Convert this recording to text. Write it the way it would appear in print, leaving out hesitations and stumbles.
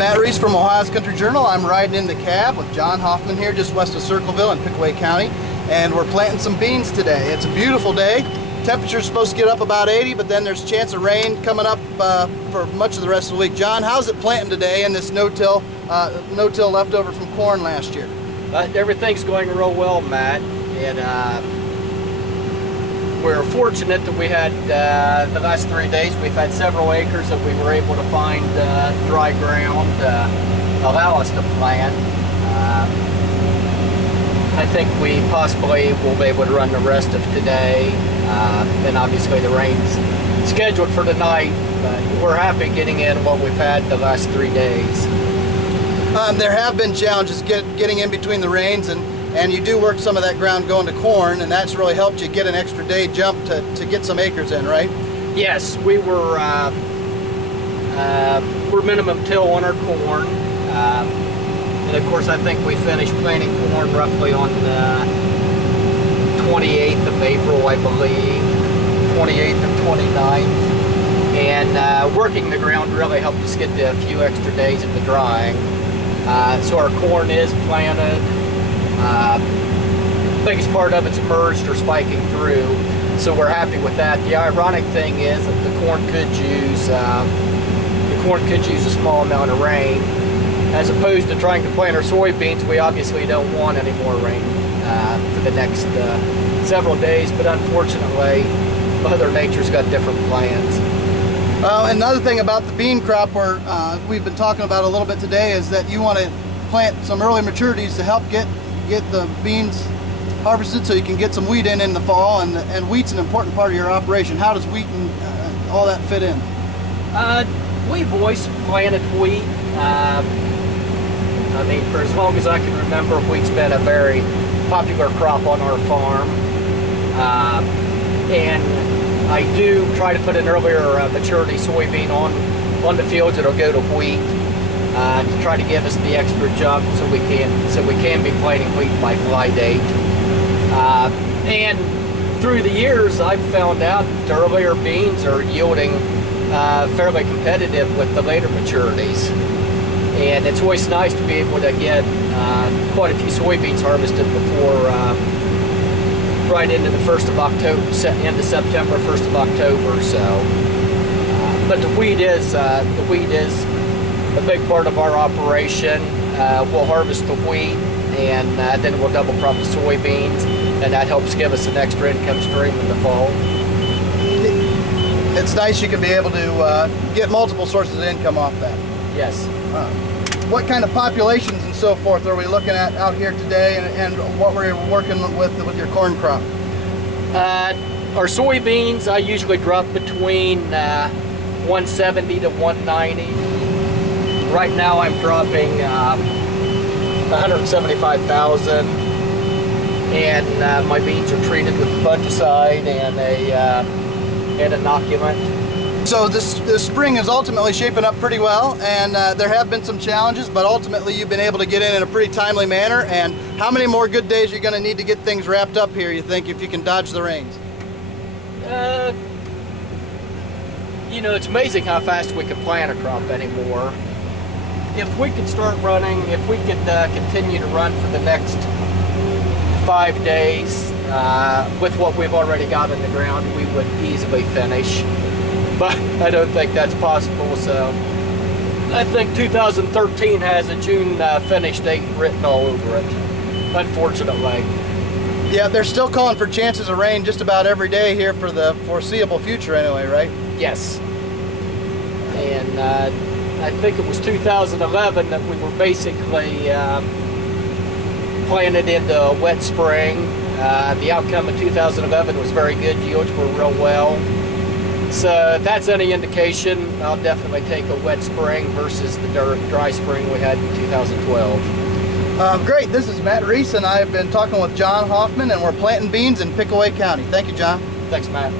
Matt Reese from Ohio's Country Journal. I'm riding in the cab with John Hoffman here just west of Circleville in Pickaway County, and we're planting some beans today. It's a beautiful day. Temperature's supposed to get up about 80, but then there's a chance of rain coming up for much of the rest of the week. John, how's it planting today in this no-till leftover from corn last year? Everything's going real well, Matt, and we're fortunate that we had the last 3 days we've had several acres that we were able to find dry ground allow us to plant. I think we possibly will be able to run the rest of today. And obviously the rain's scheduled for tonight, but we're happy getting in what we've had the last 3 days. There have been challenges getting in between the rains, and you do work some of that ground going to corn, and that's really helped you get an extra day jump to get some acres in, right? Yes, we're minimum till on our corn. And of course I think we finished planting corn roughly on the 28th of April, I believe, 28th and 29th. And working the ground really helped us get a few extra days of the drying. So our corn is planted. The biggest part of it's emerged or spiking through, so we're happy with that. The ironic thing is that the corn could use a small amount of rain, as opposed to trying to plant our soybeans. We obviously don't want any more rain for the next several days, but unfortunately Mother Nature's got different plans. Another thing about the bean crop we've been talking about a little bit today is that you want to plant some early maturities to help get the beans harvested so you can get some wheat in the fall, and wheat's an important part of your operation. How does wheat and all that fit in? We've always planted wheat. I mean, for as long as I can remember, wheat's been a very popular crop on our farm. And I do try to put an earlier maturity soybean on the fields that'll go to wheat to try to give us the extra jump so we can be planting wheat by fly date. And through the years, I've found out that earlier beans are yielding fairly competitive with the later maturities. And it's always nice to be able to get quite a few soybeans harvested before right into the 1st of October, into September, 1st of October. So, but the wheat is a big part of our operation. We'll harvest the wheat, and then we'll double crop the soybeans, and that helps give us an extra income stream in the fall. It's nice you can be able to get multiple sources of income off that. Yes. What kind of populations and so forth are we looking at out here today, and what we're working with your corn crop? Our soybeans, I usually drop between 170 to 190. Right now I'm dropping 175,000, and my beans are treated with fungicide and an inoculant. So this spring is ultimately shaping up pretty well, and there have been some challenges, but ultimately you've been able to get in a pretty timely manner. And how many more good days are you going to need to get things wrapped up here, you think, if you can dodge the rains? You know, it's amazing how fast we can plant a crop anymore. If we could start running, if we could continue to run for the next 5 days with what we've already got in the ground, we would easily finish. But I don't think that's possible, so I think 2013 has a June finish date written all over it, unfortunately. Yeah, they're still calling for chances of rain just about every day here for the foreseeable future anyway, right? Yes. And I think it was 2011 that we were basically planted into a wet spring. The outcome of 2011 was very good. Yields were real well. So if that's any indication, I'll definitely take a wet spring versus the dry spring we had in 2012. Great, this is Matt Reese, and I've been talking with John Hoffman, and we're planting beans in Pickaway County. Thank you, John. Thanks, Matt.